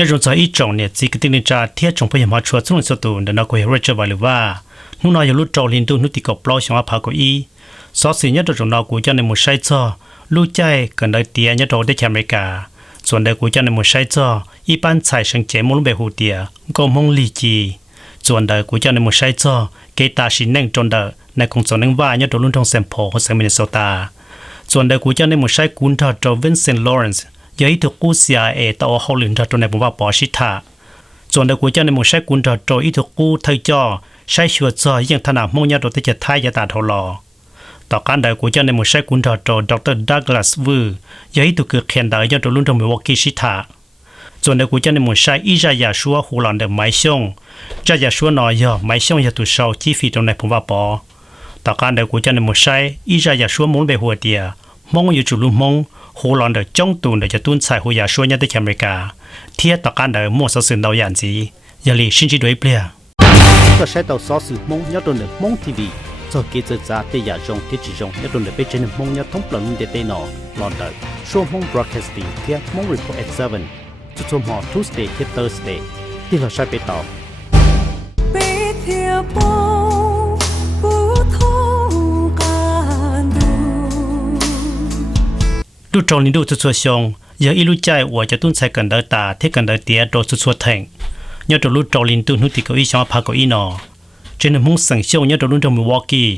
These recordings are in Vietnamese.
nhớ rồi giờ ít trồngเนี่ยจีก็ติดจาเทียจงพยายามชัวช่วงสุดตัวเดินเอาคุยเรื่องจะบอกเลยว่านู่นนายรู้โจลินดูนุติกับปลอยชงอาภากุอีสอสิ่งนี้ตัวจงนอกูจะในหมู่ใช้จ่อรู้ใจกันได้เตียเนี่ยโดได้แค่อเมริกาส่วนเด็กกูจะในหมู่ใช้จ่ออีปันใส่เชิงเจมุลเบหูเตียก็มงลีจีส่วนเด็กกูจะในหมู่ใช้จ่อเกตาชินเน่งจนเด็กในคงส่วนนึงว่าเนี่ยโดนลุ่นทองเซมโพของเซมินิโซตาส่วนเด็กกูจะในหมู่ใช้กุนทอโจวินเซนต์ลอเรนซ์ยังอีถูกกู้ CIA ต่อเขาหลินทอตัวในบอกว่าปอชิตาส่วนเด็กกูจะในหมู่ใช้กุนทอโจอีถูกกู้ไทยจ่อใช้ชัวจ่อยังถนัดมงยาโดที่จะท้ายยาตาทอลอต่อการเดินกูจะในหมู่ใช้กุนทอโจดร.ดักลาสวูยังอีถูกเกิดเขียนได้ยังตัวลุ่นทองมิวอกกี้ชิตาส่วนเด็กกูจะในหมู่ใช้อิจายาชัวหูหลังเดิมไม้ช่องจะยาชัวนอยไม้ช่องยาตุเชาจีฟีตรงในผมว่าปอต่อการเดินกูจะในหมู่ใช้อิจายาชัวมุนเบหัวเดียมงอยู่จุลุมงหูหลังเดินจ้องตูนเดินจะตุ้นใส่หูยาชัวยันที่อเมริกาเทียต่อการเดินมั่วสื่อดาวยันจียาลีชินจิด้วยเปลี่ยก็ใช้ตัวซอสมงยอดตัวหนึ่งมงทีวีจอกิจจาเตียจงที่จีจงยอดตัวหนึ่งเป็นเจนมงยอดทั้งปลังเดเตนอลอนเดอร์ช่วงมงบล็อดแคสติ้งเทียมงรีพอร์ต7จุดชมหอทูสเตย์ที่เตอร์สเตย์ที่เราใช้ไปต่อดูตรงนี้ดูชัวชงยังอีรู้ใจว่าจะตุ้นใส่กันเดตาที่กันเดเตียโดชัวแทงยอดรู้ตรงลินตุ้นนุติกอีชองพากอีนอเจนมุ่งสังเชียวยอดรู้ตรงมิวอกกี้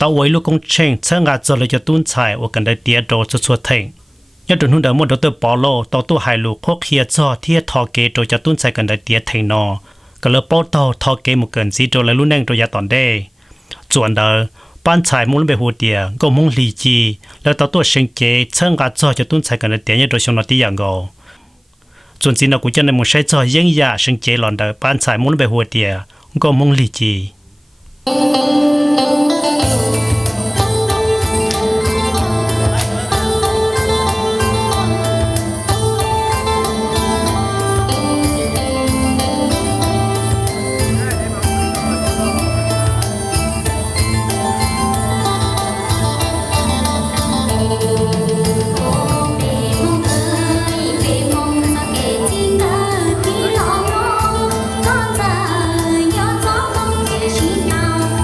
ต่อไว้ลูกกงเชงเชิงอาจจะเลยจะตุ้นใส่ว่ากันเดเตียโดชัวแทงยอดนุ่นเดิมดร.ปอโลต่อตัวไฮลูกพกเฮียจ่อที่ทอเกโดจะตุ้นใส่กันเดเตียแทงนอก็เลยป้อต่อทอเกมุเกินซีโดและรุ่นแน่งตัวยาตอนได้ส่วนเดอป้านชายมุลเบหัวเดียก็มุงลีจีแล้วต่อตัวเชงเจเชิงอาจจะตุ้นใส่กันเดเตียโดชนตีอย่างโกส่วนจีนกูจะในมุใช้จ่อยังยาเชงเจหลอนเดอป้านชายมุลเบหัวเดียก็มุงลีจี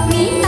มีต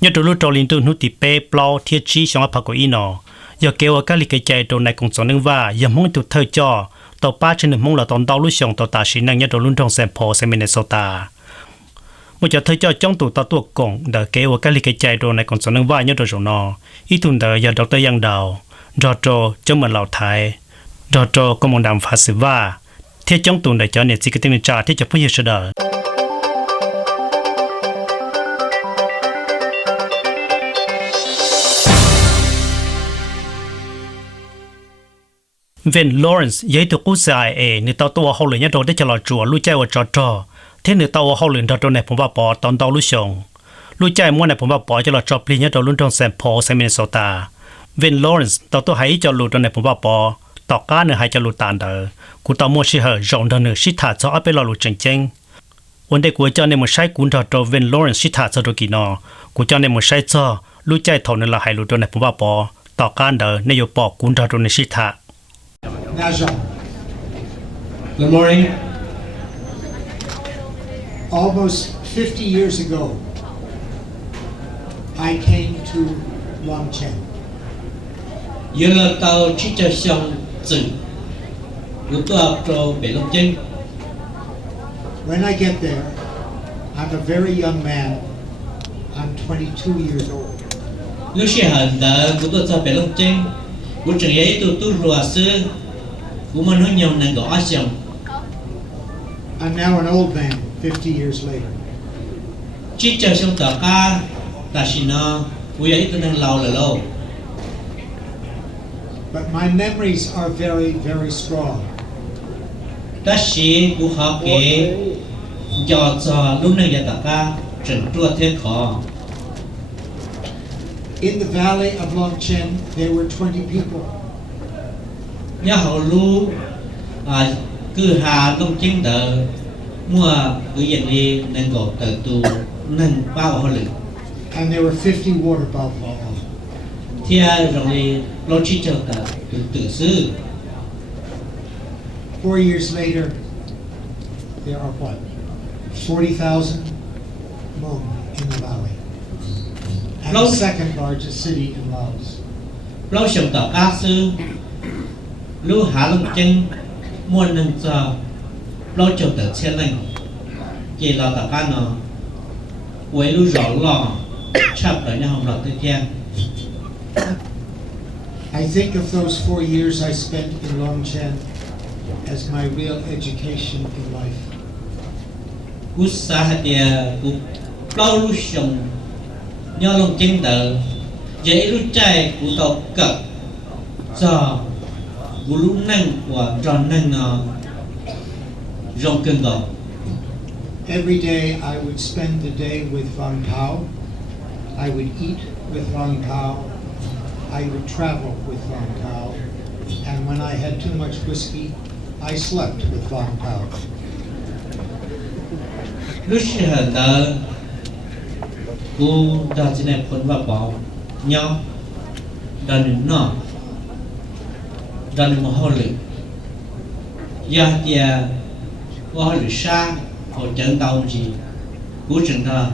nhớ đồ lúc trâu linh tu nút tì pe plau thiết chi xong áp của ino giờ kêu các lịch cái chạy đồ này cũng cho nên và giờ mong tụt thời cho tàu ba trên đường mong là tàu lúc xong tàu ta xin năng nhớ đồ luôn trong Saint Paul sang Minnesota một giờ thời cho trong tụ tàu tuột cổng đợi kêu các lịch cái chạy đồ này cũng cho nên và nhớ đồ rồi nó ít tuần đợi giờ Dr. Yang đầu rồi cho trong mình lão Thái rồi cho công an đàm phá xử và thiết trong tuần để cho nên chỉ cái tên trả thiết cho bây giờ sẽ đợi Vint Lawrence giấy từ U.S.A. người tàu tua hậu luyện nhất đồ để cho lò chùa lui chạy vào trò thế người tàu hậu luyện đồ nàyผมว่าปอตอนtàu lui xong lui chạy mua nàyผมว่าปอcho lò chùa pli nhất đồ luôn trong Saint Paul sang Minnesota Vint Lawrence tàu tua hãy cho lù đồ nàyผมว่าปอtàu cá nữa hãy cho lù tàn đỡ cụ tàu mua xí hở rộng đồ nữa xí thả cho áp bên lò lù chênh chênh vấn đề của cho nên một sai cuốn trò Vint Lawrence xí thả cho đồ kỳ nọ của cho nên một sai cho lui chạy thầu nữa là hãy lù đồ nàyผมว่าปอtàu cá đỡ nên yêu bỏ cuốn trò đồ này xí thả Mai Xiong. Good morning. Almost 50 years ago, I came to Long Chen. Giờ tàu chỉ cho xong chữ, lúc đó tàu về Long Chen. When I get there, I'm a very young man. I'm 22 years old. Lúc xưa hẳn đã lúc đó tàu về Long Chen, lúc trước ấy tôi rùa sư, cũng muốn nói nhiều nên có xong. I'm now an old man, 50 years later. Chỉ cho xong tàu cá, ta xin nó, bây giờ ít tôi đang lâu là lâu. But my memories are very, very strong. Ta sĩ của họ kể, cho lúc này giờ tàu cá trần trua thiên khó. In the valley of Long Chen, there were 20 people. Nhà họ lưu cứ hà Long Chen đỡ mua cứ dạng đi nên gọi tờ tù nên bao họ lực. And there were 50 water buffalo. Thì rồi đi lo chỉ cho tờ tự sư. 4 years later, there are what? 40,000 Hmong in the valley. And the second largest city in Laos. Lâu xong tờ cá sư lưu hạ Long Chen mua nên cho lo cho tờ xe này chỉ là tờ cá nó với lưu rõ lo chắp tới nhà hồng lọt tới gian. I think of those 4 years I spent in Long Chen as my real education in life. U.S.A. thì lâu lúc xong nhớ Long Chen đỡ dễ lúc chạy của tàu cập cho của lúc năng của tròn năng rong cơn gò. Every day I would spend the day with Vang Pao. I would eat with Vang Pao. I would travel with Vang Pao. And when I had too much whiskey, I slept with Vang Pao. Lúc xưa đỡ cô đã chỉ này phân vào bảo nhau đàn nó đàn một họ lực giờ thì họ lực xa họ chân tàu gì cú chân ta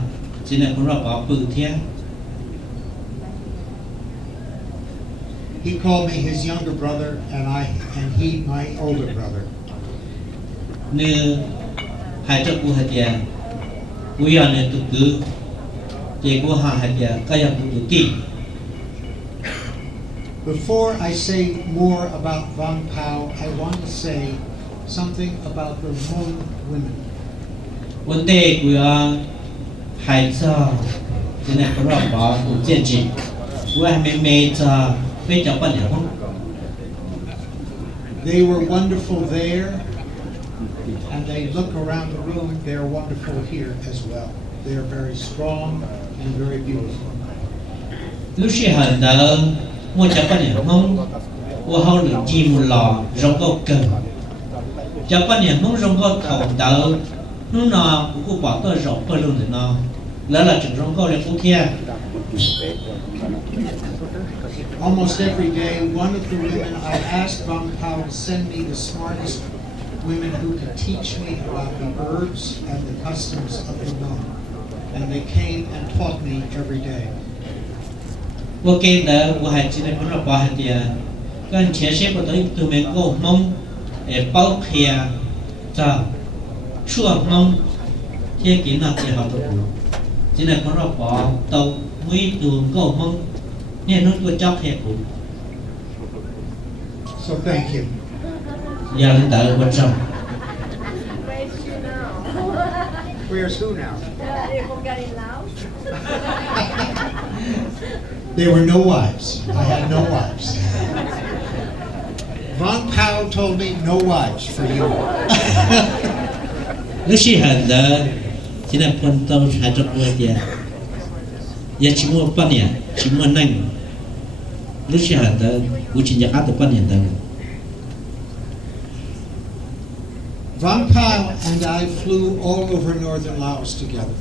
chỉ này phân vào bảo bự thiên. He called me his younger brother and he my older brother. Nếu hai cho cô hạt tiền cô giờ này tụt cứ chỉ cô hạt tiền cái giờ tụt kỳ. Before I say more about Vang Pao, I want to say something about the Hmong women. Vấn đề của hai cho chỉ này phân vào bảo của chiến trị của hai mẹ cho bây giờ bạn hiểu không? They were wonderful there, and they look around the room. They're wonderful here as well. They're very strong and very beautiful. Lúc xưa hẳn đã mua cho bạn hiểu không? Của họ được chi một lò rong câu cần. Cho bạn hiểu không rong câu thầu đỡ lúc nào cũng bỏ tôi rộng tôi luôn rồi nó. Lỡ là chừng rong câu để phụ thiên. Almost every day, one of the women I asked Vang Pao to send me the smartest women who could teach me about the herbs and the customs of the Hmong. And and they came and taught me every day. 我记得我还记得不能把的，跟前些不对，对面个梦，包片，咋，Suab Hmong ที่กินนักที่เขาตัวกูจีน่ะคนเราบอกตัวมือตัวก็มองเนี่ยนู้นก็จับเหตุกู So thank you. อย่าลืมแต่วันจันทร์ Where's who now? There were no wives. I had no wives. Von Powell told me no wives for you. lúc xí hẳn là chỉ là con tàu hai trăm người tiền giờ chỉ mua bao nhiêu chỉ mua nành lúc xí hẳn là cũng chỉ nhắc được bao nhiêu thôi. Von Powell and I flew all over northern Laos together.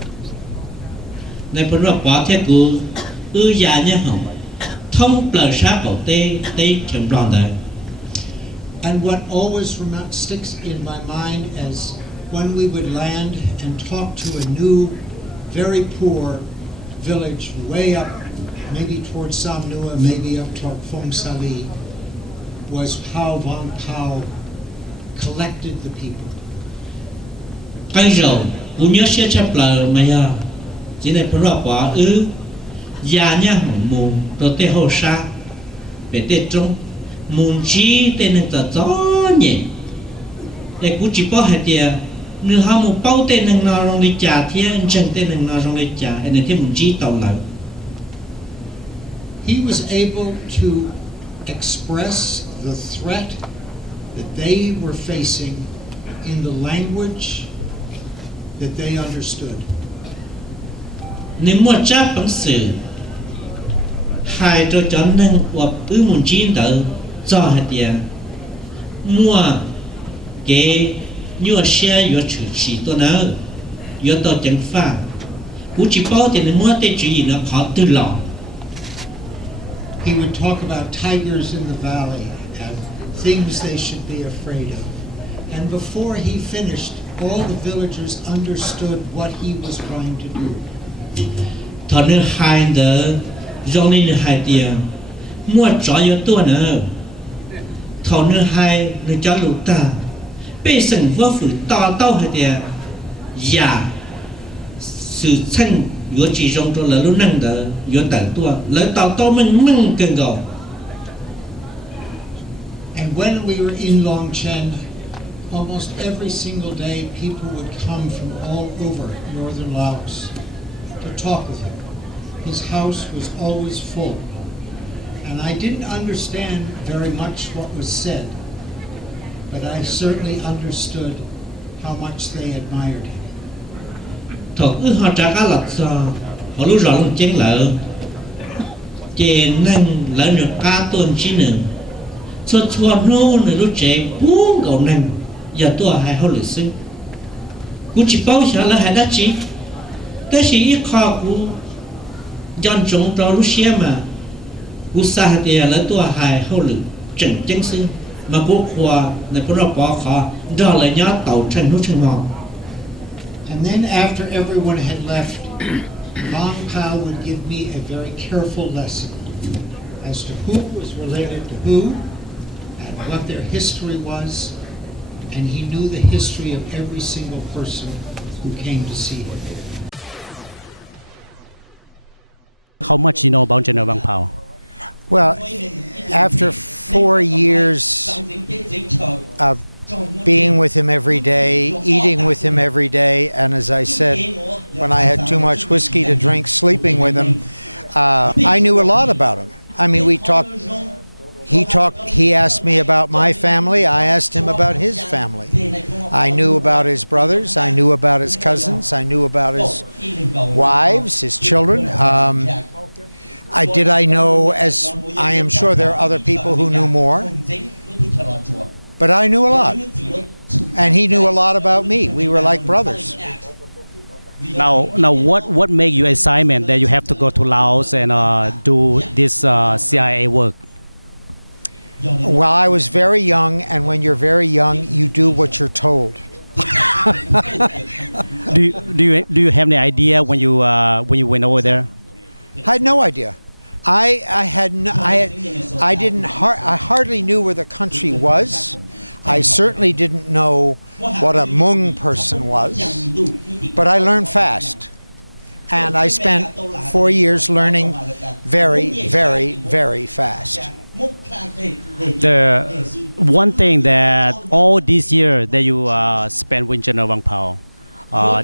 Này phần đó quá thiết của già nhá hỏng thông bờ sát của tây chấm tròn đấy. And what always sticks in my mind as when we would land and talk to a new, very poor village way up, maybe towards Sam Nua, maybe up toward Phom Sali, was how Von Powell collected the people. Cái rồi cũng nhớ sẽ chấp là mày à chỉ này phần đó quá già nhá hỏng mù rồi tây hậu sa về tây trung mùng chí tây nên là gió nhẹ để cũng chỉ có hai tiền nếu họ một bao tây nên nào trong lịch trả thì anh chân tây nên nào trong lịch trả anh thêm mùng chí tàu lại. He was able to express the threat that they were facing in the language that they understood. Nếu mua chấp bằng sự hai cho nên hoặc mùng chí đỡ cho hai tiền mua cái nhiều xe nhiều chữ chỉ tôi nói nhiều tàu chẳng pha cũng chỉ bao tiền mua tên chữ gì nó khó từ lọ. He would talk about tigers in the valley and things they should be afraid of. And before he finished, all the villagers understood what he was going to do. Thọ nên hai đỡ dòng lên hai tiền mua chó nhiềuตัวnữa thọ nên hai được cho lục ta bây giờ vô phủ to tao hai tiền giả sự chân vừa chỉ trong đó là lúc năng đỡ vừa tận tua lỡ tao mình cần gọi. And when we were in Long Chen, almost every single day people would come from all over northern Laos to talk with him. His house was always full. And I didn't understand very much what was said, but I certainly understood how much they admired him. Thọ họ trả cá lọc sao họ lúc rõ lòng chén lợ chè năng lỡ được cá tôn chí nữa cho chua nô nữa lúc trẻ buông gạo năng giờ tôi hay họ lịch sinh cũng chỉ bao giờ là hay đã chỉ cái gì ít khó của dân chúng đó lúc xưa mà U.S.A thì là tôi hay họ lịch trần chân sinh mà bố khoa là có rõ bỏ khó đó là nhớ tàu chân hút chân họ. And then after everyone had left, Von Powell would give me a very careful lesson as to who was related to who, and what their history was, and he knew the history of every single person who came to see him. How much you know about General Von Powell? Well, after 4 years of being with him every day, eating with him every day, and as I said, when I had too much whiskey to drink, sleeping with him, I knew a lot about him. I mean, we talked. He asked me about my family. I asked him about his family. I knew about his brothers. I knew about his cousins. I knew about his wives, his children. I know, as I am sure there are other people who knew more, but I knew a lot. And he knew a lot about me. We were like brothers. Now, what made you assignment that you have to go to Laos and do this CIA work? Well, I was very young, and when you're very young, you do what you're told. Do you have any idea when you went over there? I had no idea. I hardly knew where the country was. I certainly didn't know what a Hmong person was, but I learned fast. And I spent 4 years learning very, very, very fast. The one thing that all this year that you spent with General Vang Pao,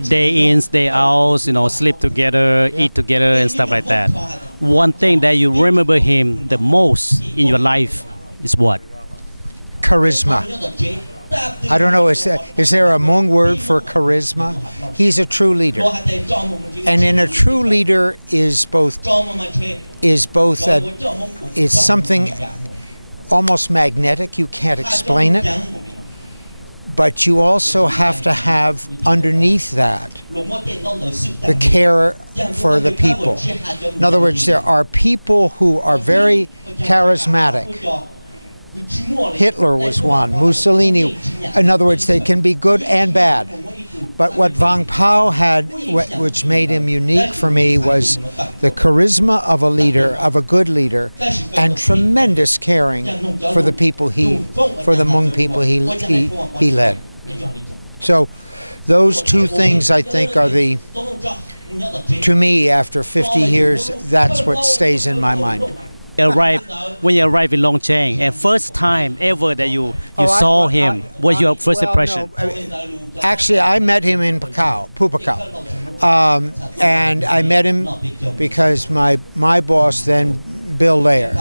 day in, day out, sleep together, eat together, and stuff like that. One thing that you remember him the most in your life is what? Charisma. I don't know, is there a Hmong word for charisma? He's a true leader. And in a true leader is something almost magnetic. You can't explain it. But you also have to have underneath that the care for the people. In other words, there are people who are very charismatic. Hitler was one, Mussolini. In other words, they can be good and bad. But what Vang Pao had, which made him unique for me, was the charisma of a leader, of a good leader, and tremendous caring for the people for the Hmong people he led. So those two things, I think, are to me, after 50 years, that's what stays in my mind. When you arrived in Long Cheng, and first time ever that you saw him, what was your first impression? No, actually, I met him in Pupakau. And I met him because my boss then, Bill Lair,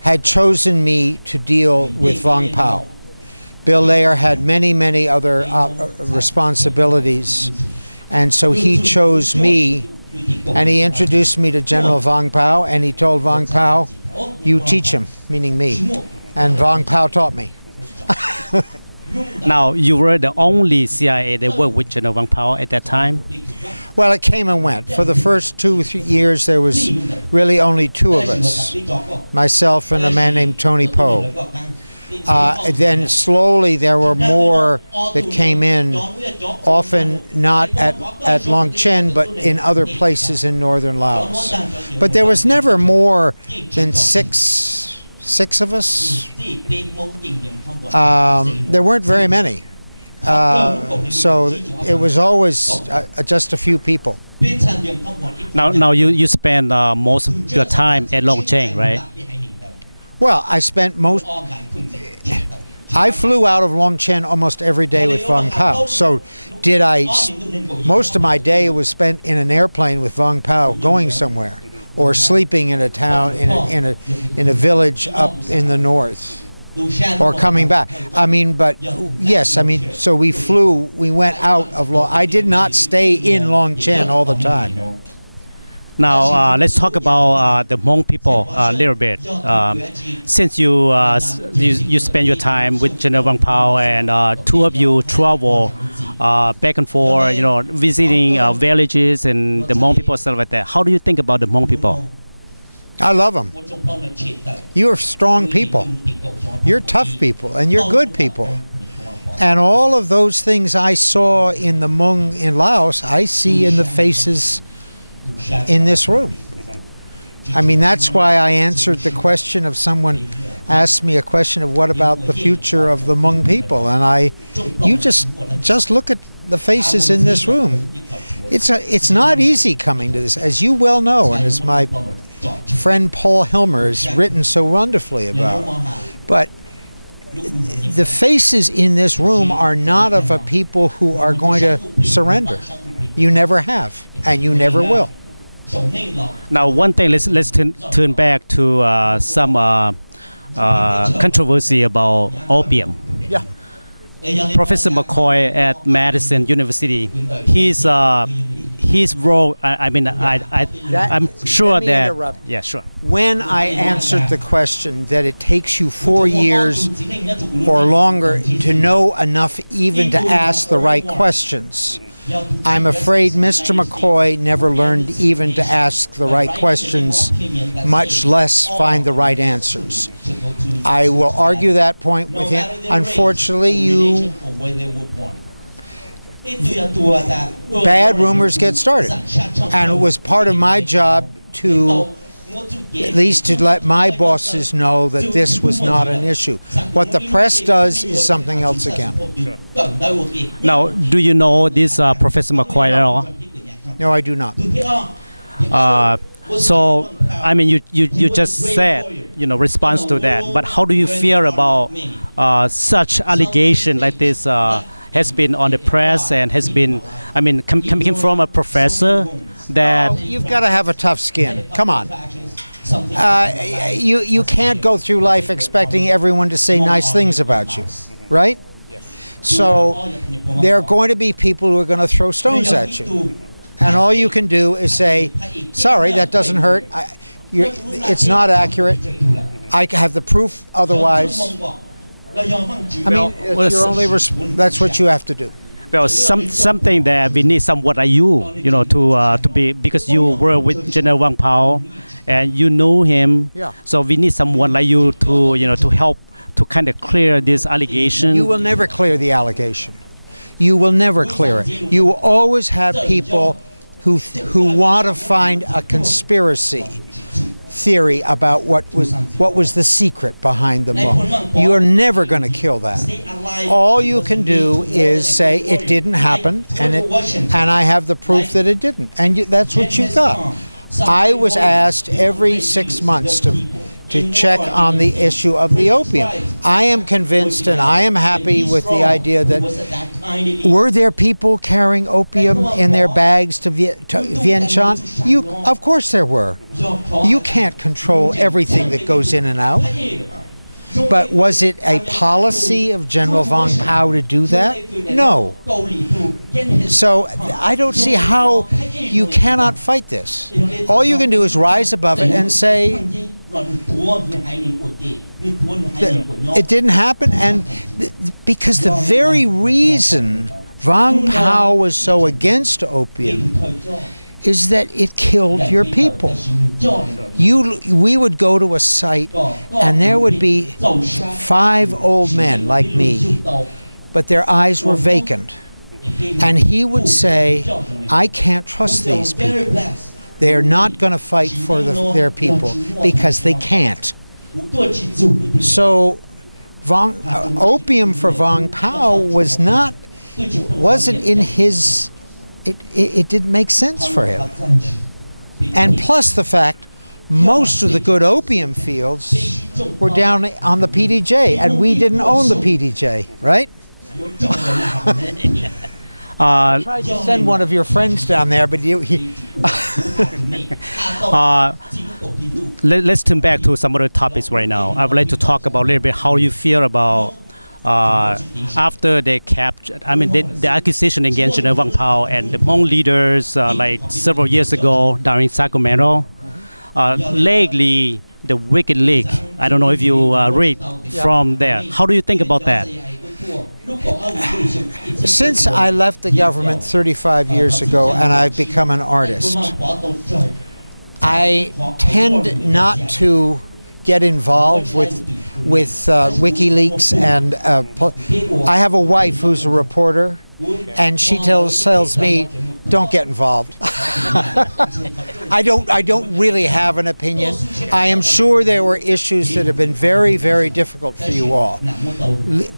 had chosen me to deal with Vang Pao. Bill Lair had many, many other responsibilities, and so he chose me. And he introduced me to General Vang Pao, and he told Vang Pao, "You teach him," meaning me. And Vang Pao taught me. Now, you were the only CIA that worked with General Vang Pao at that time? Well, it came and went. For the first 2 or 3 years, there was really only two of us, myself and a man named Tony Poe. Then slowly there were more that came in, often not at Long Chen, but in other places in northern Laos. But there was never more than six of us. There weren't very many. So it was always just a few people. Now you spend most of your time at Long Chen, right? Well, I flew out of Long Chen almost every day with Vang Pao. So most of my day was spent in an airplane with Vang Pao going somewhere, or sleeping in a town, in a village up in the north, or coming back. So we went out of I did not stay in Long Chen all the time. Now let's talk about the Hmong people a little bit. Since you spend your time with General Vang Pao, and two of you travel back and forth, visiting villages and the Hmong people, stuff like that. How do you think about the Hmong people? I love them. You're strong people. You're tough people, and you're good people. And all of those things I saw in the Hmong in Laos, I see in the faces in this room. That's why I answered the question of someone asked me a question of what about the future of the Hmong people, and you just look at the faces in this room. It's not easy coming to this, as you well know, and as my friend Paul Hilmer has written so wonderfully about. But the faces in this room are not of a people who are going to surrender. You never have, and you never will. Now, one thing, let's turn back to some controversy about opium. Yeah. Professor McCoy at Madison University, his role. I'm sure that. Interrupt. Yeah, sure. When I answered the question that it takes you 4 years or longer to know enough even to ask the right questions, I'm afraid Mr. McCoy never learned even to ask the right questions, much less find the right answers. I will argue that point with him. Unfortunately, bad rumors get started. And it was part of my job to at least to let my bosses know that this was not an issue. What the press does is something else again. Now, do you know this Professor McCoy at all? No, I do not. So, I mean, you just said, response to that. But how do you feel about such allegation like this has been on the press and has been, I mean, coming from a professor that... You've got to have a tough skin. Come on. You can't go through life expecting everyone to say nice things about you, right? So there are going to be people who are going to throw stones at you. And all you can do is say, sorry, that doesn't hurt. It's not accurate. I have the proof otherwise. I mean, that's what you have to do. Well, something that we need someone like you, to be, because you were with General Vang Pao and you know him. Yeah. So we need someone like you to, to help to kind of clear this allegation. You will never clear the allegation. You will never clear it. You will always have people who want to find a conspiracy theory about what was the secret behind the Hmong. You are never going to kill that. All you can do is say it didn't happen, and I have the proof that it didn't, and that's what you got. I was asked every 6 months to check on the issue of the opium. I am convinced and I am happy with the idea that were there people carrying opium in their bags to Vientiane? Of course there were. You can't control everything that goes in and out. But was it a policy of General Vang Pao to do that? No. So I don't see how you cannot fight this. All you can do is rise above it and say it didn't happen, and because the very reason Vang Pao was so against opium is that it killed your people. We would go to a site and there would be 5 old men like me, but their eyes were vacant. And he would say, I can't trust these people. They're not going to fight for their people because they can't. So opium for Vang Pao wasn't in his... It didn't make sense for him. And plus the fact, most of the good opium fields were down on the PDJ, and we didn't own the PDJ, right? I tried to send one of your friends down there, but let's turn back to some other topics right now. I would like to talk about a little bit how you feel about after they captured, the accusation against General Vang Pao and the Hmong leaders like several years ago down in Sacramento. Lately, the Wicked League, I don't know if you read from there. How do you think about that? Since I left the government 35 years ago and I've become an artist, I tend not to get involved with WikiLeaks, and I have a wife who's a reporter, and she tells me, don't get involved. I don't really have an opinion. I am sure there were issues that have been very, very difficult for you all.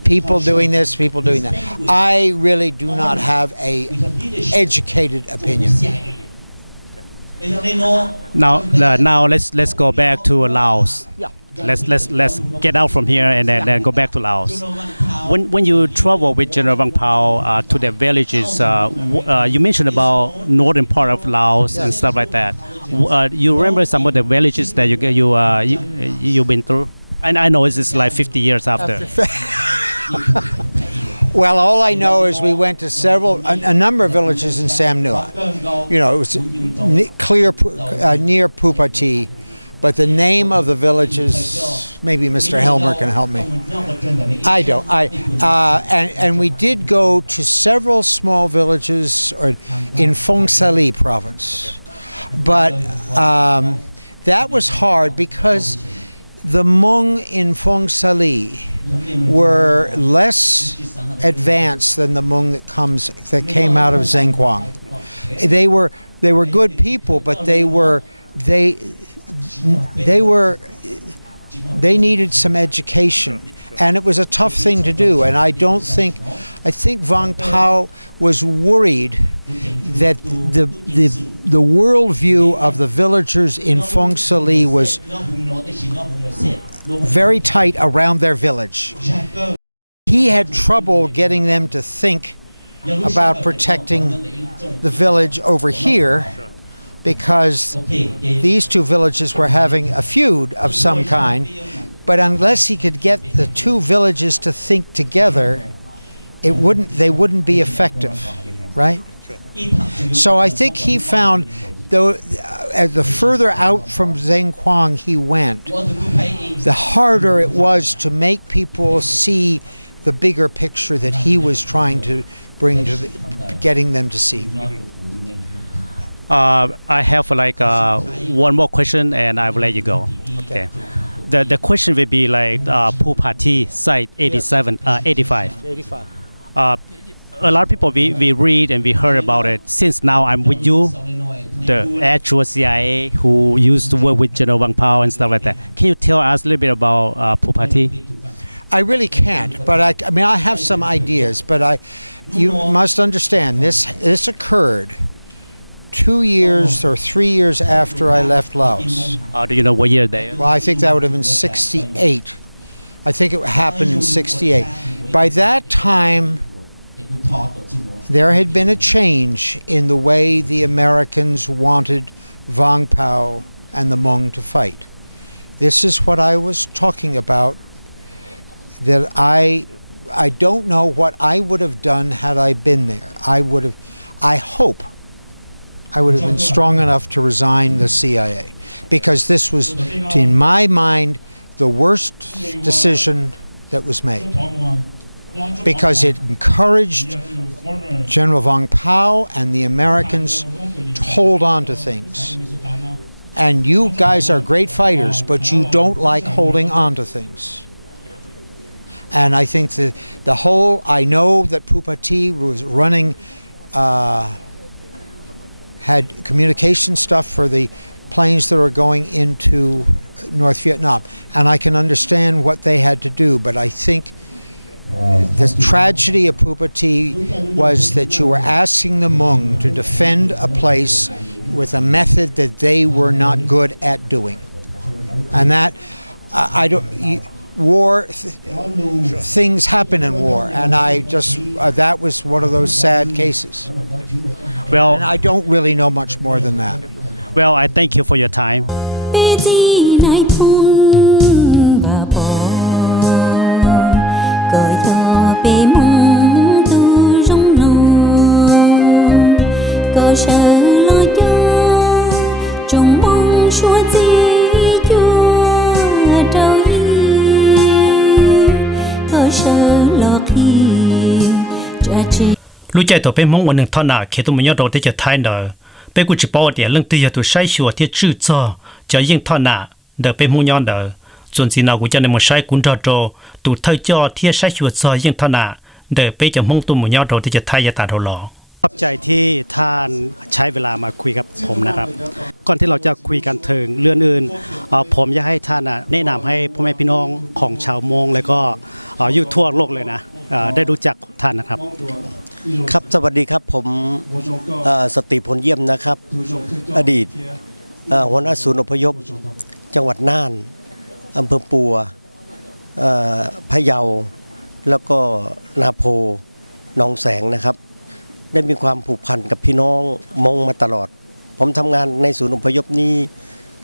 People doing this, people doing that. I really do not have a educated opinion. Now let's go back to Laos. Yeah. Let's get out from here and then go back to Laos. When you travel with General Vang Pao to the villages, you mentioned about northern part of Laos and stuff like that. You remember some of the villages that you've been through? And I know it's like 50 years after. Well, all I know is we went to a number of villages in Sam Nua. It was near Pupati, but the name of the villages, maybe Mr. Helmer can help me. I don't. And we did go to several small villages in Phong Sa-Li province, but that was hard because the Hmong in Phong Sa-Li were less advanced than the Hmong that came out of Zhengguang. They were good people, but they needed some education, and it was a tough thing to do. And I think Vang Pao was worried that the worldview of the villagers in Phung Sali was very tight around their village. He had trouble getting them to think about protecting the village over here, because these two villages were having a feud of some kind. But unless he could get the two villages to think together, they wouldn't be effective, right? So I think he found, the further out from Zhengguang he went, the harder it was to make people see the bigger picture that he was trying to bring to getting them to see. I have one more question and I will let you go. Okay. The question will be like Phu Party site 85. A lot of people we read and we heard about it. Since now I'm with you, the actual CIA who used to work with General Vang Pao and stuff like that. Can you tell us a little bit about Phu Party? I really can't, but I mean I have some ideas, but you must understand this occurred 2 years or 3 years after I left Laos. Do you know what year they? Well, I think that would have been 68. I think it happened in 68. By that time, there had been a change in the way the Americans wanted Vang Pao and the Hmong to fight. This is what I was talking about, that I don't know what I would have done had I been there. I hope I would have been strong enough to resign the CIA, because this was, in my mind, the worst decision that was made, because it encouraged General Vang Pao and the Americans to hold on to things. And you guys are great fighters, but you don't like holding on to things. And I think that I know that Phu Party was running, had communication stuff for the planes that were going into North Vietnam. And I can understand what they had to do, but I think the tragedy of Phu Party was that you were asking the Hmong to defend a place with a method that they were not good at doing. And that, things happen in war, and that was one of those sad cases. Well, and I don't really know much more than that. Well, I thank you for your time. Lúc chạy tổ bên mong một nền thọ nạ khi tôi muốn nhớ đầu tới cho Thái nợ, bên cụ chỉ bảo để lưng tư giờ tôi sai sửa thiết chữ cho những thọ nạ đỡ bên mong nhớ nợ, chuẩn gì nào cũng cho nên một sai cũng trò tôi thay cho thiết sai sửa cho những thọ nạ đỡ bên cho mong tôi muốn nhớ đầu tới cho Thái giờตาđầu lọ ขอบใจที่ท่านใช้เวลามาคุยกับผมนะครับก่อนที่เราจะคุยกันถึงเรื่องอื่นผมอยากให้ท่านแนะนำให้พ่อแม่พี่น้องของชาวมงแล้วก็อยู่ทั่วโลกเลยนะได้รู้จักท่านนะครับครับสวัสดีครับผมสตรีพลเยี่ยมนะครับอดีตหัวหน้าศูนย์อพยพจังหวัดน่านอำเภอปัวพะเยาแล้วก็นาโพหนองแสงนะครับได้มีความผูกพันกับพี่น้องมงมาตลอดผมทำงานในศูนย์อพยพนี้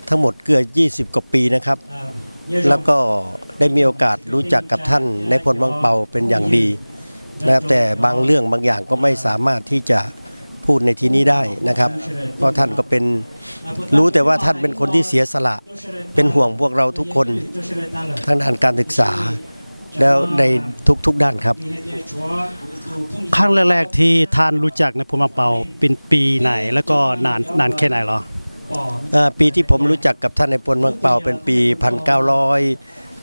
ทั้งหมดเกือบ20 กว่าปีนะครับแล้วก็ได้มีโอกาสรู้จักกับท่านนายพลวังเปาเป็นอย่างดีนะครับแต่บางเรื่องบางอย่างก็ไม่สามารถที่จะพูดในที่นี้ได้นะครับเพราะท่านก็เป็นรู้แต่ว่าท่านเป็นคนที่เสียสละเป็นห่วงพวกเราทุกคนทั้งด้านการศึกษาแล้วในทุกด้านครับครั้งแรกๆที่ท่านรู้จักนายพลวังเปาเป็นปีไหนแล้วก็นานแค่ไหนหรอปีที่ผมรู้จักกับท่านนายพลวังเปาเป็นปี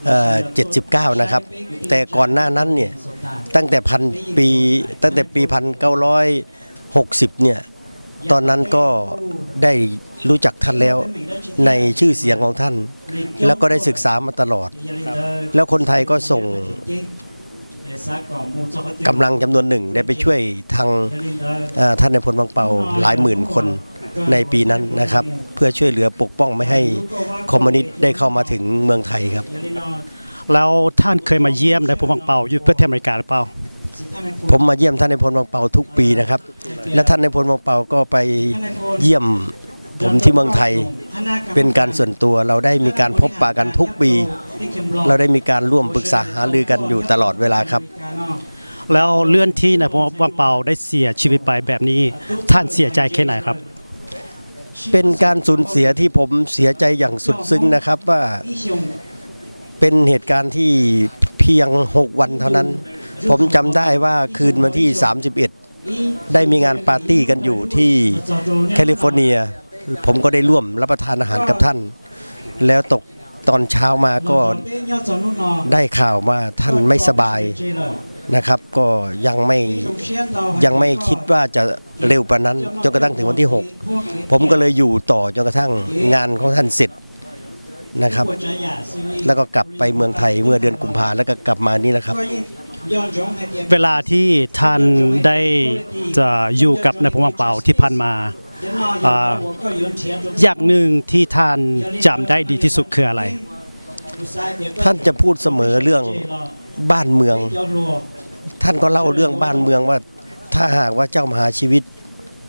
79นะครับแต่ก่อนหน้านั้นเนี่ยตั้งแต่ปี1960เนี่ยตอนนั้นก็ได้รู้จักท่านแล้วในชื่อเสียงของท่านแล้วก็ได้ศึกษามาตลอดแล้วคนไทยก็ส่งกำลังจำนวนหนึ่งได้ไปช่วยทางท่านนายพลบางเปาหลายหมื่นคนในปีนั้นนะครับเพื่อช่วยเหลือปกป้องไม่ให้คอมมิวนิสต์ได้เข้ามาถึงเมืองไทยครับแล้วท่านเคยมาเยี่ยมนายพลบางเปาอยู่ประเทศอเมริกาหรือเปล่าผมมาเยี่ยมท่านนายพลบางเปาทุกปีนะครับและท่านนายพลบางเปาก็ไปเยี่ยมผมที่เมืองไทยเป็นการส่วนตัวเราได้มีการพบปะกันทุกปีเราได้มีการร่วมปรึกษาหารือกันอยู่ตลอดเวลาครับแล้วเลื่อนที่นายพลบางเปาได้เสียชีวิตไปแบบนี้ท่านเสียใจแค่ไหนครับเป็นการสูญเสียที่ผมเสียใจอย่างสุดซึ้งนะครับว่าเป็นเหตุการณ์ที่เพียง6วันเท่านั้นผมจำได้ว่าคืนวันที่31ได้มีงานปาร์ตี้กันอยู่ที่แคลิฟอร์เนียผมก็ได้ร่วมรับประทานอาหารกับท่านแล้วตกตอนเช้ามาก็ได้ข่าวว่าท่านไม่สบายนะครับก็ยังไม่คิดว่าจะเร็วปานนั้นจนกระทั่งถึงวันที่6ผมก็เลยอยู่ต่อจนกระทั่งงานของท่านเสร็จนะครับแล้วก็กลับไปเมืองไทยเมื่อเดือนกุมภาพันธ์แล้วก็กลับมานี่แหละครับเวลาที่ท่านได้จะอยู่กับนายพลบางเปาที่ผ่านมาอย่างหนึ่งที่ท่านจำได้ดีที่สุดคืออะไรท่านจะพูดเสมอเรื่องบ้านเมืองท่านก็เล่าเรื่องบ้านเมืองว่าถ้าหากว่าเจ้ามหาชีวิต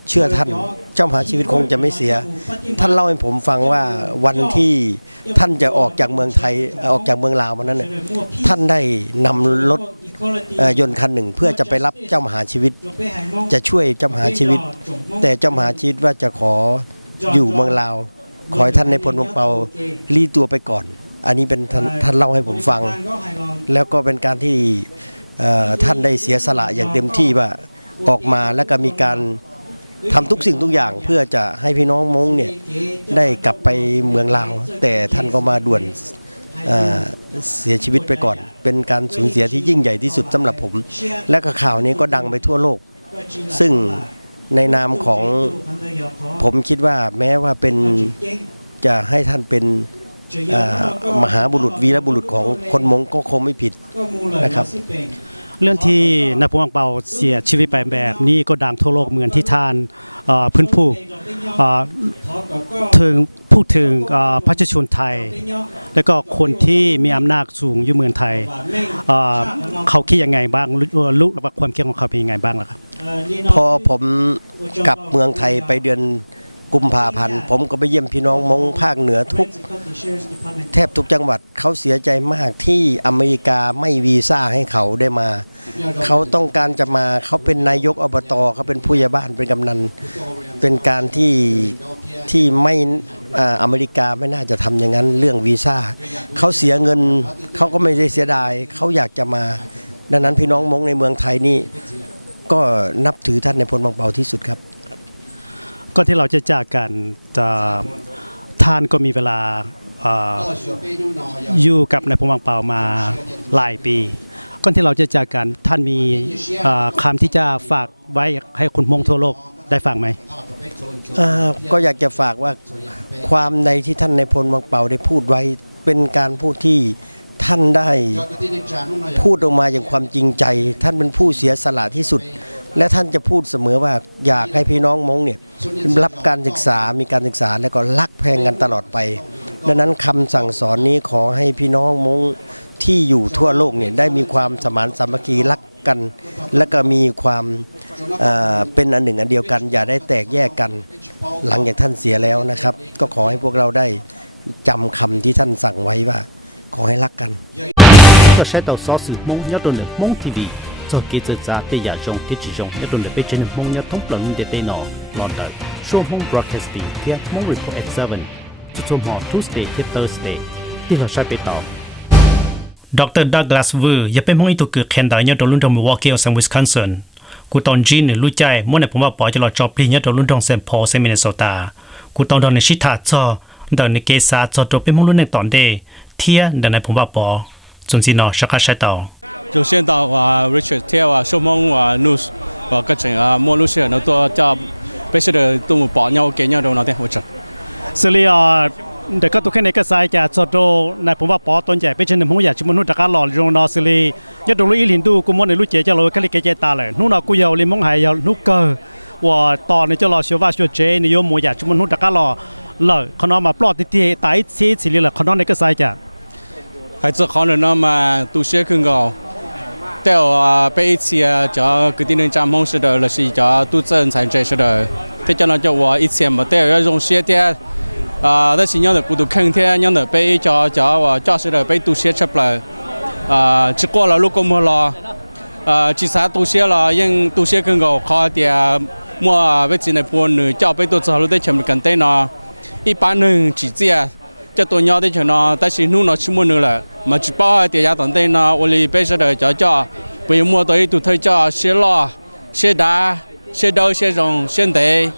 เชื่อท่านเจ้ามหาชีวิตคงจะไม่เสียท่านเล่าให้ผมฟังว่าวันที่ท่านจะออกจากเมืองไทยออกจากเมืองลาววันนั้นเนี่ยท่านได้นำรถยนต์คันหนึ่งเพื่อจะไปรับเจ้ามหาชีวิตจะช่วยเจ้ามหาชีวิตแต่เจ้ามหาชีวิตว่าจะขออยู่เมืองลาวขอให้ท่านในพลบางเปารีตัวไปก่อนอันนี้เป็นท่านเล่าให้ผมฟังแล้วก็เป็นการที่ท่านได้เสียสละอย่างเต็มที่ว่าออกมาแล้วก็มีการทำทุกสิ่งทุกอย่างเพื่อจะให้พี่น้องม้งเนี่ยได้กลับไปเมืองลาวแต่ท่านก็มาด่วนเสียชีวิตไปก่อนเป็นการสูญเสียที่ยิ่งใหญ่ที่สุดสำหรับผมและก็ข่าวนี้ก็ดังไปทั่วโลกซึ่งในนามของผมคิดว่าแม้ว่าเป็นจะให้ท่านเป็นมหาบุรุษวีรบุรุษของคนม้งก็คงไม่ผิดนะครับเรื่องที่นายพลบางเปาเสียชีวิตไปแบบนี้ก็ดังทั่วโลกเหมือนที่ท่านพื้นผู้พูดถึงประชาชนไทยแล้วก็คนที่มีอำนาจสูงอยู่เมืองไทยเขาคิดยังไงบ้างรู้ว่าความคิดของเขาเป็นยังไงบ้างล่ะครับพอผมกลับเมืองไทยไปเดือนกุมภาพันธ์ผมก็ไปเยี่ยมพี่น้องม้งภาคเหนือแทบทุกจังหวัดเขาเสียใจมากที่อเมริกาไม่วีซ่าให้เขาได้มาเขาต้องการจะมาเขาเป็นนายกอบตเขาเป็นผู้ใหญ่บ้านเป็นกำนันเป็นการที่ไม่อเมริกาไม่น่าจะทำอย่างนั้นเรื่องวีซ่าเขาเสียเงินเขาก็ไม่ได้เสียดายเขาอยากจะมาดังนั้นพี่น้องม้งในเมืองไทยนี่ก็นับถือท่านในพลบางเปาที่สุดครับก่อนที่เราจะจากกันท่านก็มีเวลาอยู่กับนายพลบางเปามาหลายปีก่อนที่เราจะจากกันท่านมีคำที่จะฝากไว้ให้คนม้งทั่วโลกได้ฟังไหมก็อยากจะฝากว่าความในที่ท่านนายพลบางเปาได้พูดไว้เป็นการพูดที่ท่านได้พูดออกมาอย่างความจริงใจท่านเป็นผู้เสียสละที่สุดและท่านจะพูดเสมอว่าอยากให้พี่น้องม้งเนี่ยรับการศึกษามีการศึกษาแล้วก็รักแพงกันตลอดไปดังนั้นคำสั่งสอนนี้ขอให้พี่น้องม้งที่อยู่ทั่วโลกเนี่ยได้มีความสมานสามัคคีรักกันและก็มีความเป็นอันหนึ่งอันเดียวกันอย่าได้แตกแยกกันหลังจากท่านเสียแล้วนะครับก็ขอให้พวกเราได้จำคำที่ท่านสั่งไว้ว่าขอให้รักกันก็ใช้เตาซอสมงยอดตัวหนึ่งมงทีวีcho kế giờ ra tây giả trong tiết chỉ trong nhất tuần lễ bên trên mong nhất thống plan để tây nọ London Suab Hmong broadcasting theo mong report at 7 Suab Hmong Tuesday to Thursday ที่เราใช้ไปต่อดร. ดักลาสเวอร์อย่าไปมองอีตัวเกิดแคนดายเนี่ยตัวรุ่นทองมิลวอกกี้ของวิสคอนซินกูตอนจีนรู้ใจมั่วในผมว่าปล่อยจะรอจอบพี่เนี่ยตัวรุ่นทองเซนพอลเซมินเนโซตากูตอนในชิตาจอตอนในเกษาจอตัวเป็นมองรุ่นในตอนเด เทียเดินในผมว่าปอจนสินอชักใช้ต่อ就先到Richard 贴Suab Hmong news各种莫路线那多叫必须得都保nhau给nhau đâu nào thế hỗ trợ xử lýเด็กก็ตัวแค่ในก็ใส่แก่จดโดในผมว่าปอต้นใหญ่เป็นเช่นผมอยากจะมนุษย์ตะการหล่อลงนอxử lýยอดดูลุยลินดูกูมองในลุยเจจะเราแค่เล็กเจตาเลยนู่นเรากูยาวลิมงหายยาวนุกเกอร์ว่าตอนนี้จะรอเชื่อว่าเชื่อเจนี่โยมอยากจะมนุษย์ตะการหล่อเลยเขานอนมาปลอดที่ตายซีสิเลยเขานอนในก็ใส่จ้ะ还是可能那么都些更高到被一次叫决定站梦似的，那是叫都正才这似的，他叫那叫我一次没得要用些的但是让的孤独坑天，让的被叫我叫似的被都些吃不了吃过了路过没了其他都些了，因都些更高，靠的莫被进来搬呢，叫被都走路的全部跟对呢，一般人直接。cho tôi nhau đấy cho nó, tại vì nu nó chỉ mua nữa là mà chỉ bao tiền giá tận đây nó, oli bây giờ để cho bây giờ mua tới tụi thấy cho xe lo, xe đá, xe đâu, xe rồng, xe đế,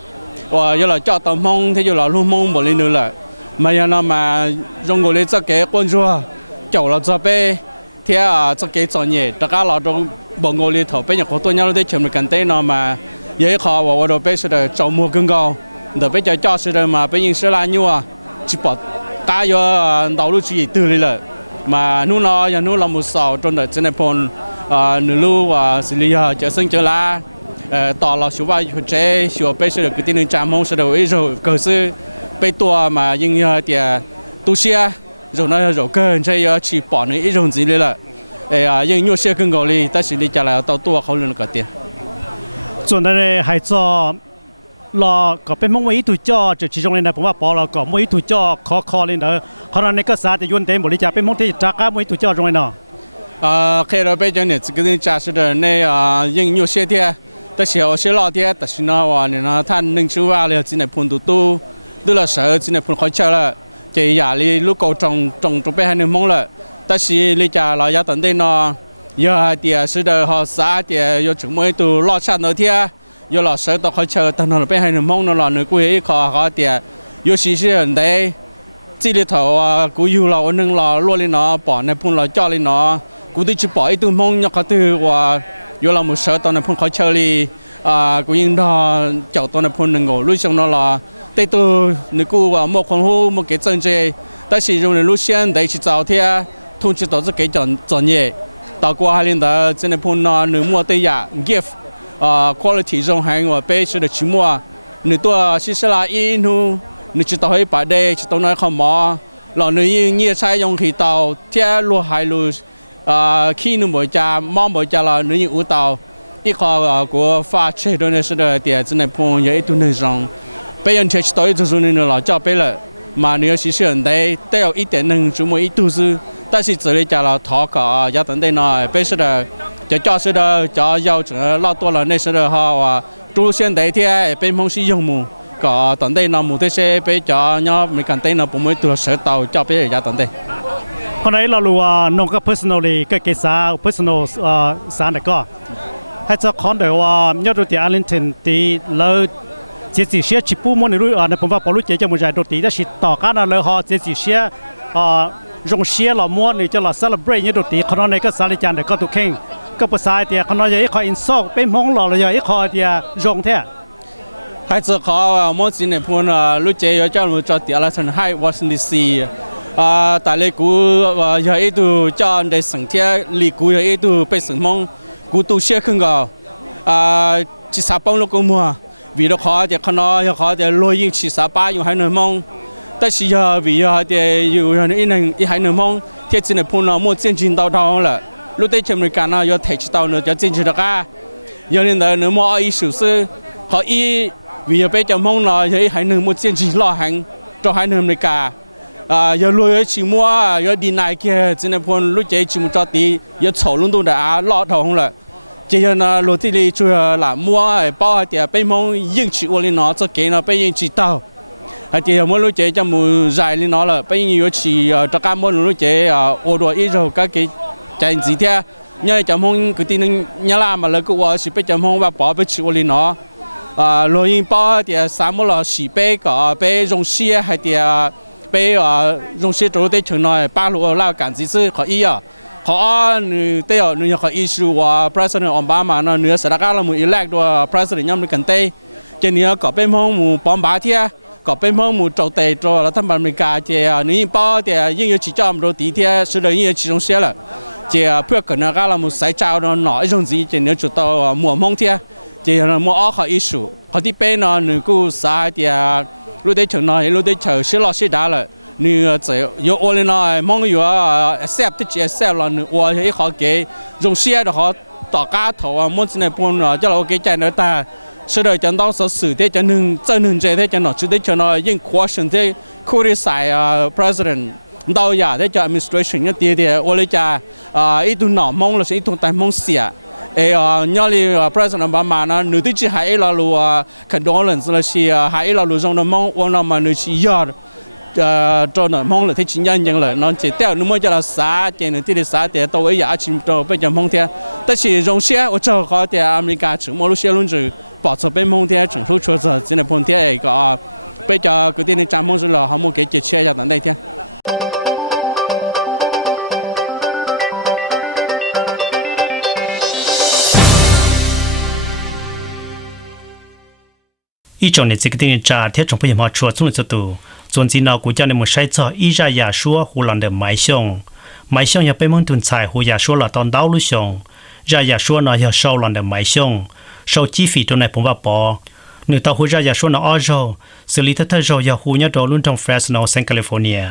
và giờ là cho tầm mông, thế giờ là luôn mông một lần nữa là, mà giờ nó mà rồng gọi lên cho cái con rùa, chậu là cho bé, thế cho cái cho nhẹ, tất cả là trong bọn gọi lên thầu bây giờ có tôi nhau đấy chấm được cảnh tế nó mà, giờ họ vào rồi bây giờ để chậu mua cưng cao, để bây giờ cho xe rồi mà bây giờ xe là nhiêu chỉ bỏ ta yo đầu lúc chỉ từเลยmà nu nó giờ nu là một sào trong đời trên này phòn nửa lu và xử lý chợ sinh chợ la tỏ là số vài chế số bây giờ cái tin trạm mong sẽ được rồi cơ sư bây tua mà nhưng thì tu xe rồi nó rồi cơ chế chỉ bỏ nữa ít rồi gìเลยnhưng nhiều xe更高哩但是你家来到多考虑那个点ส่วนในหายจอรอก็เป็นมงวิถุจ่อจุดชี้ตรงนี้นะผมว่าปอเราก็มงวิถุจ่อคอเลยเนอะเขาในก็สาจะยวนเต็มบริจาคเป็นมงที่จากการมงวิถุจ่อตรงนี้เนาะเคยเราไปเจอเนี่ย这个人驾驶的那因有些的但是有些老的但是呢话呢他能出话了进来碰都了手进来碰开车了这压力路高中都被还能蒙了但是你家老家等待呢有的是的好啥的有什么都老山那天有老师到开车，但那边还能忙呢了，那过一考好点，有些人的这里头古有了，我能了落里呢，把那碰了家里呢，古都去把一顿忙，要看到有了没事到那碰开车里古应到叫到那碰能够路上了，对都那个没看好没给证据，但是用的路线得去找天，通知到这给专业，到过海里的真的碰呢，你莫对呀 ，gift。quality 中还我被是的期末，你多是是啦一nu，你知道会把的，知道那好嘛？老你你才用去到天路海路去你没家，妈没家了，你舞蹈一个国发车的那是的点子那碰也一顿那种，被人车知道一就是你老叫背了，嘛你要是人的都有一点能这么一度是，但是这里家了讨个要等待呢，被是的。叫是的，叫要这老多了，那是的哈主线那天被蒙是用木，个等待那木这些被叫伢没干待那不没多舌头叫别人家等待。คนไหนเรารู้ว่าน้องก็ personally ก็เกษา personal สารก็ให้เจ้าของเดี๋ยวว่ายอดที่อาร์ลิงตันที่เราเจสิเชียชิปูมันรู้ในผมว่าพอรู้เจจะมุ่งใจโดดตีจะชิดต่อกันเลยฮะเจสิเชียรงเชียเราม้วนนี่จะเรา celebrate เนี่ยโดดตีคนไหนก็สาริจันเดี๋ยวก็ตุกเข่งก็ภาษาเดียคนน้อยยังคอยอินซอกเป็นมองหล่อเลยยังคอยเดียรงแท้ให้เจ้าของมั่วจีนเนี่ยพูดรู้เจอเจ้ามือจอดเดียร์ละทันให้วอชิงตันดีซีแต่เลยกูยังอีดูเจ้าในสังเทียลีกูยังอีดูไปสังมองกูตูเชื่อขึ้นก็จิตสาปงลูกกูมัววิธีขอเดียคนน้อยขอเดียรวยยิ่งจิตสาป้าอยู่ให้หนึ่งมองแต่สิวิธีเดียอยู่อีหนึ่งอีให้หนึ่งมองเที่ยจีนเนี่ยพูดมั่วจีนจีนเท่าเลยlúc đấy chúng mình cả na có thể tàu nữa cho chính trị được à, giờ nên là nếu mà ý sử sư họ ý vì giờ bây giờ mong là giờ hai người một chính trị lo hành cho hai người mình cả, giờ lùi chỉ mua giờ đi này kia cho nên phun lúc đấy chỉ muốn cho tí giờ sầu luôn tôi đã lo thầu không lại, chỉ là lúc thì đi chơi là mua bao tiền bây mong yên chỉ qua lên nó cho cái nó bây yên chỉ tàu, chỉ là mỗi lúc đấy cho mua dài lên nó là bây giờ chỉ cho cả mỗi lúc đấy ô đồ ít rồi các cái chạy gì thế nhớ chấm hông cái tin nhớ làm mà lấy cái quả chỉ biết chấm hông và bỏ biết chịu lên nó rồi bao thì sáng mỗi là chỉ biết có biết dùng xe hay thì bây dùng xe trâu để chừng nói ba lúa lao cảnh gì sự khó ý à họ nữ tây ở nữ họ issue President Obama nó nữ sẽ ra là một elect President nhâm cần tây cho nên có bên mong một bom bá thia có bên mong một trâu tây trâu là thằng America thì nữ bao thì những chỉ cho một tí thì sự đời những chỉ dùng xe là chỉ พื่อกันนะก็เราหมดสายเจ้าเนาะหน่อยจงจีจะเนื้อจุดต่อหมู่มงเทียจะเราหมู่อ้อเขาอิสุเขาที่เป็นเนาะหนึ่งกูสายเดียรู้ได้ถึงหน่อยรู้ได้เฉยชื่อเราชื่อดาเลยหนึ่งจะยกโอเลยหน่อยมองอยู่accept ที่จะ accept เราหนึ่งว่าให้เขาเกยจงเสียเดี๋ยวเขาต่อก้าถอมุ่งในปุ่นเนาะจะเราเกยใจเนื้อตาสุดท้ายจะต้องสื่อที่จะหนึ่งเจ้าหนึ่งใจที่จะหน่อยชุดที่จะหน่อยยิ่ง question ที่คู่ที่ใส่ president đau giả để cho administration nhất tiền thì ô lấy cha ít tu nọ mong là sẽ ít tu tài mong xỉa nhớ li president Obama nó nửa tí chỉ hay là lùa condolence là chỉ hay là lùa trong nó mong ô nó mà nửa chỉ giờ cho nó mong là thấy chính nhân nhân là nó chỉ theo nó mới cho là xã chỉ nửa tí để xã thì tôi ấy giả chỉ cho bây giờ mong theoแต่是用些我这个在America只莫路些论者保持被mong theo整出出者真的碰theo一个bây giờ cái tiền trang mong là họ mua cái chế chia ra tận đây theoอีจงเนี่ยจะกินจ่าเทียจงพยายามชัวร์สุ่งสุดตัวส่วนจีนเรากูจะในมือใช้จ่ออีจายาชัวหูหลังเดิมไม่ชงอย่าไปมึงตุนชายหูยาชัวหล่อตอนดาวลุชงยาชัวน่ะอย่าเศร้าหลังเดิมไม่ชงเศร้าจีฟีตัวในผมว่าปอหนึ่งต่อหูยาชัวน่ะอ้อโจสิลิทัตโจยาหูเนี่ยโดนลุ่นทางเฟรสโนเซนแคลิฟอร์เนีย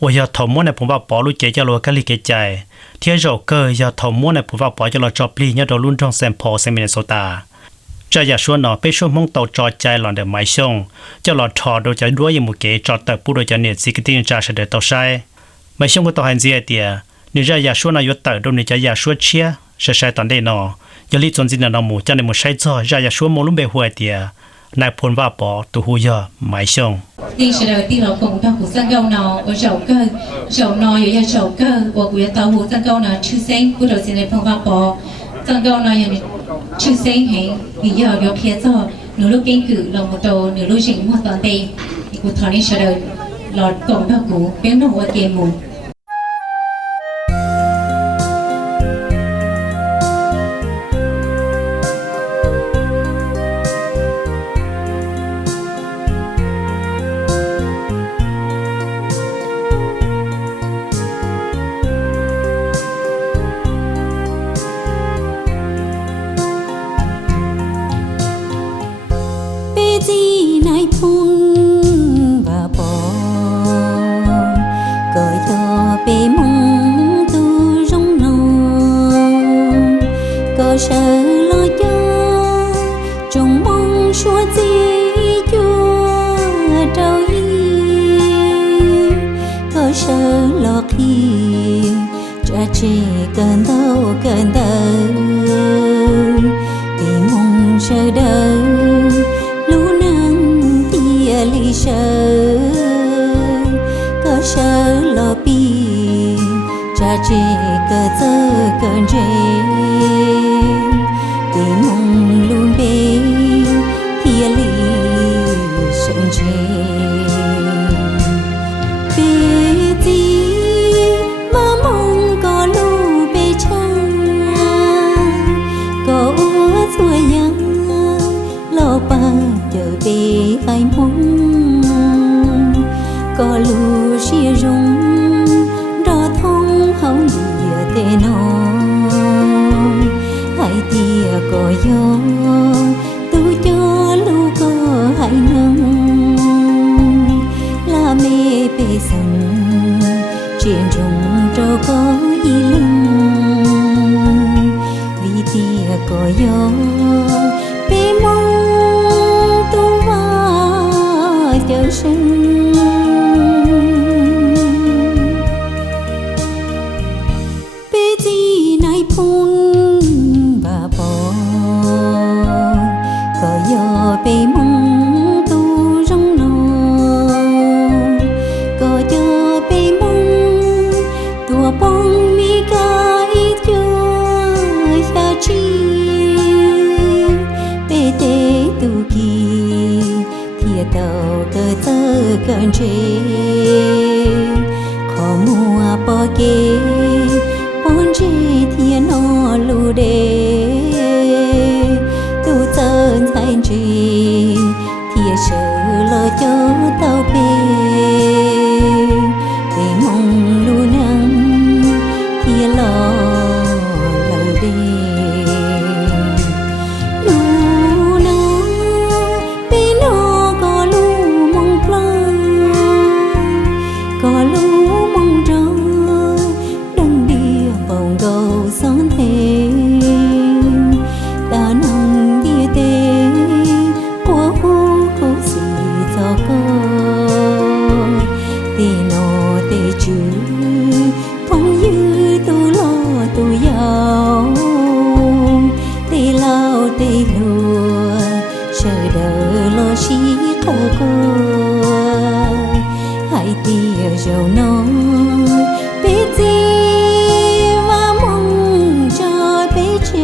ว่าอย่าถมม้วนในผมว่าปอลุเจจะรัวกะลิเกใจเทียโจเกออย่าถมม้วนในผมว่าปอจะรอจอบลีเนี่ยโดนลุ่นทางเซนพอเซมิเนโซตาจะอยากชวนน้องไปช่วยมองเตาจอใจหลังเดิมไม่ชงจะหลอดทอโดยจะด้วยยมุเกจอดแต่ผู้โดยจะเนี่ยสิกตินจ่าเสด็จเตาใช้ไม่ชงก็ต่อหันเสียเดียนี่จะอยากชวนนายกเตอโดยนี่จะอยากชวนเชียใช้ตอนได้นอยาลีจนจินน้องหมูจะในหมู่ใช้จ่อจะอยากชวนมองลุ่มเบหัวเดียนายพลว่าปอตัวหูยอไม่ชง第十二第六共同湖三高呢，我首呢有一首歌，我古人到湖三高呢出生，古头现在碰发波，三高呢有出生係你要有撇咗，努力堅決ลงมุโต努力成มั่วตอนเด็กกูถอนในเฉลิมหลอดกลมเท่ากูเป็นหัวเกมมูตัวป้อง kê bốn chi thiên nó lu đê tu chân thành trì thiên sợ lo cho tao bê để mong lu nắng thiên lo lời đê lu nắng bê nó có lu mong plan có lu mong trăng đừng đi vòng cầu son thế ta nằm đi tê của khu gì cho con tê nó tê chữ phong như tu lo tu giàu tê lao tê lùa chờ đợi lo xí khờ cô hai tia dầu non biết gì và mong cho biết chi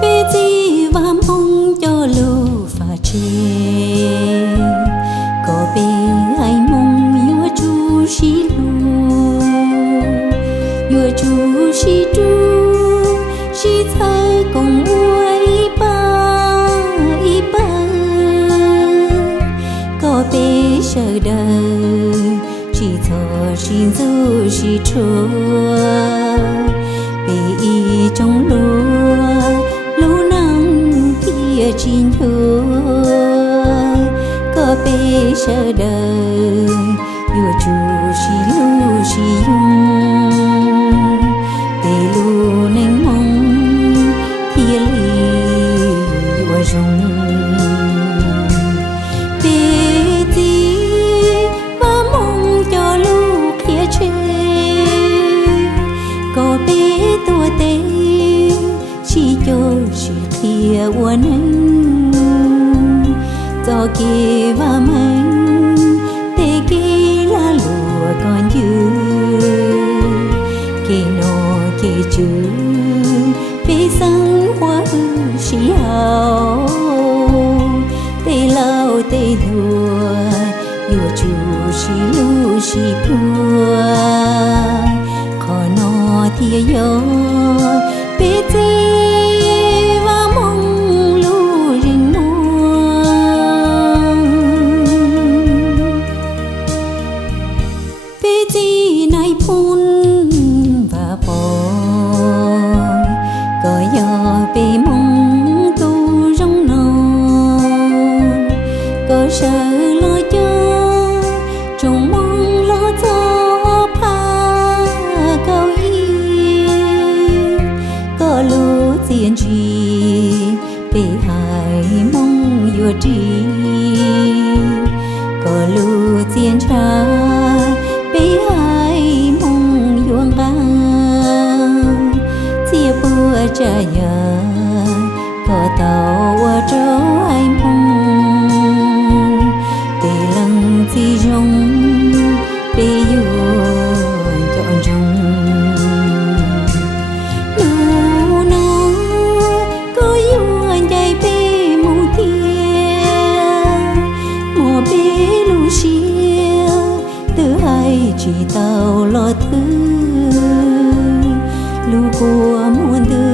biết gì và mong cho lưu và chê có biết ai mong yêu chú sĩ lu yêu chú sĩ tu sĩ thay cùng y ba có biết sợ đời chỉ thọ xin du sĩ chua bị trong lúa nắng kia chín thua có bê sợ đời yêu chú si lu si dung bê lu nành mong kia li yêu dung bê tí và mong cho lu kia chơi có bê tua tê chỉ cho chỉ kia quân cho kia và mình tê kia là lùa còn dư kia nọ kia chữ bê sân hoa hư sĩ hào tê lao tê thua yêu chú sĩ lu sĩ thua khó nọ thia gió biết gì và mong lu rình muôn biết gì nay phun và bỏ có gió bê mong tu rong non có sợ lo cho trong mong lo cho pha câu có lũ tiên tri bị hại mong yêu tri có lũ tiên tra bị hại mong yêu ngang chia bùa trả nhà có tàu ở trâu ai mong bị lăng chi rong bị yêu chọn rong lu nó có yêu anh dạy bê mù thiên mò bê lu xia từ hai chỉ tàu lo thứ lu của muôn thứ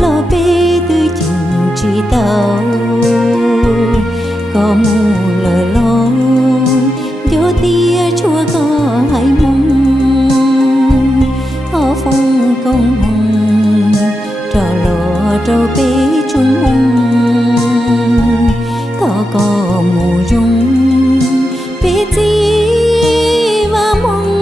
lo bê từ chừng chỉ tàu có mù lời lo gió tia chua có hai mong ở phong công hồng trò lọ trâu bê trung mong có mù dung bê chi và mong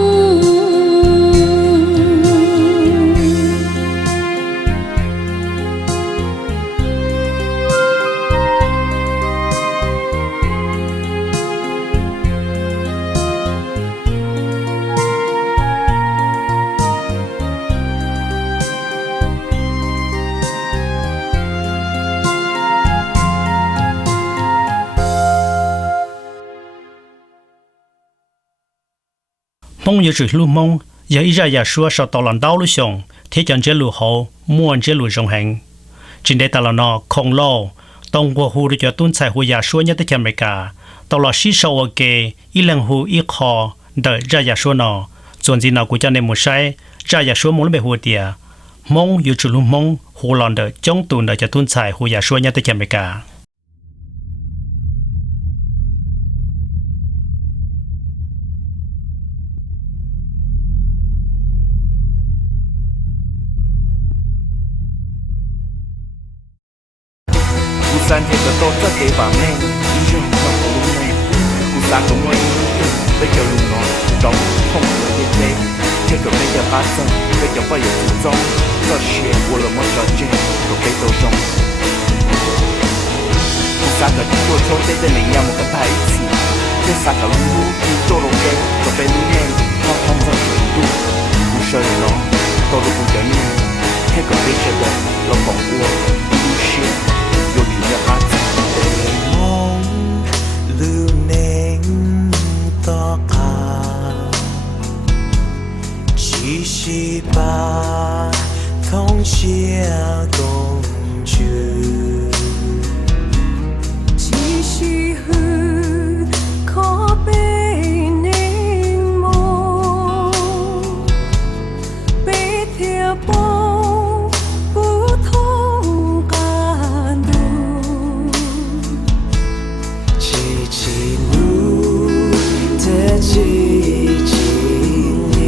mong yêu chữ lu mong giờ ý ra nhà xua sau tàu lần đau lu sòng thế chẳng chế lu hậu muôn chế lu rong hành trên đây ta là nó Kong Lor tông qua hu để cho tuân sai hu nhà xua nhất tới America tàu là xí sâu ok ý lần hu ý kho đợi ra nhà xua nóส่วนgì nào của cha nên một sai ra nhà xua muốn bị hu tiệt mong yêu chữ lu mong hu lần đợi trong tuần đợi cho tuân sai hu nhà xua nhất tới America Busan thì có tốt cho cái bảo này, nhưng không có đúng này. Busan cũng mới bây giờ luôn nói, đó không có như thế. Chưa được bây giờ phát sinh, bây giờ phải dùng trong, cho chuyện của là một trò chơi, của cái tổ trong. Busan là chúng tôi cho đến đây mình nhau một cái thái gì, nhưng sao cả lúc muốn đi cho lồng keo, của cái lý念, nó không có đủ. Busan là nó, tôi được một giờ như này, thế còn bây giờ là bỏ qua, đủ chuyện. lưu nên to cả chỉ是把通宵共聚只是可被凝望被贴补不同感动寂静路的寂静里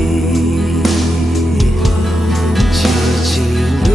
寂静路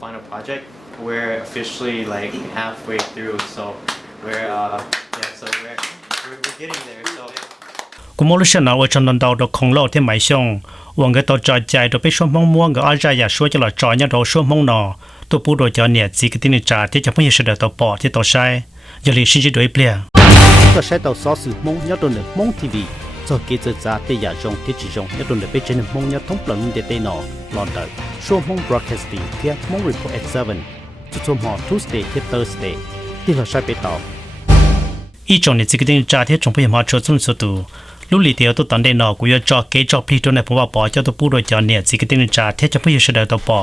final project. We're officially like halfway through, so we're getting there. So. กูมองลูกชายว่าจำนวนดาวดอกคงเล่าที่ไม่ช่องวงก็ต่อใจใจตัวไปช่วงมองม่วงก็อาจจะอยากช่วยจะหลอดจอยเนี่ยเราช่วงมองนอตัวผู้โดยเฉพาะเนี่ยจีกตินิจาที่จะไม่เสด็จต่อปอที่ต่อใช้อย่าลืมชี้จุดด้วยเปลี่ยนก็ใช้ต่อซอสมงยอดตัวหนึ่งมงทีวีจะเกิดจากที่อยากจงที่จีจงยอดตัวหนึ่งไปเจนมงยอดทั้งปลมินเดตนอลอนเดอร์ช่วงมง broadcasting เที่ยมง report at 7จุดชมหอ Tuesday ที่ Thursday ที่เราใช้ไปต่ออีจงเนี่ยจีกตินิจาที่จงพยายามช่วยสุนทรตัวลูกหลีเดียวตัวตอนเดนอกูอยากจอเกจพลีตัวในผมว่าปอเจ้าตัวผู้โดยเฉพาะเนี่ยจีกตินิจาที่จะไม่เสด็จต่อปอ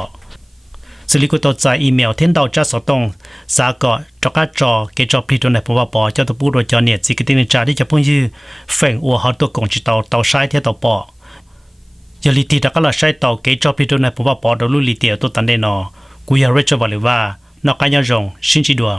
สิลิกุตัวใจอีเมลเทนดาวจ้าสตงสากอจอกาจอเกจอพลีตัวในผมว่าปอเจ้าตัวผู้โดยเฉพาะเนี่ยจีกตินิจาที่จะพุ่งยื้อแฝงอัวเขาตัวกงจิตเตาใช้เที่ยวต่อปอยาลิตีตะก็ละใช้เตาเกจอพลีตัวในผมว่าปอดลูกหลีเดียวตัวตอนเดนอกูอยากเรียกว่าเลยว่านอกการยงชินจิดัว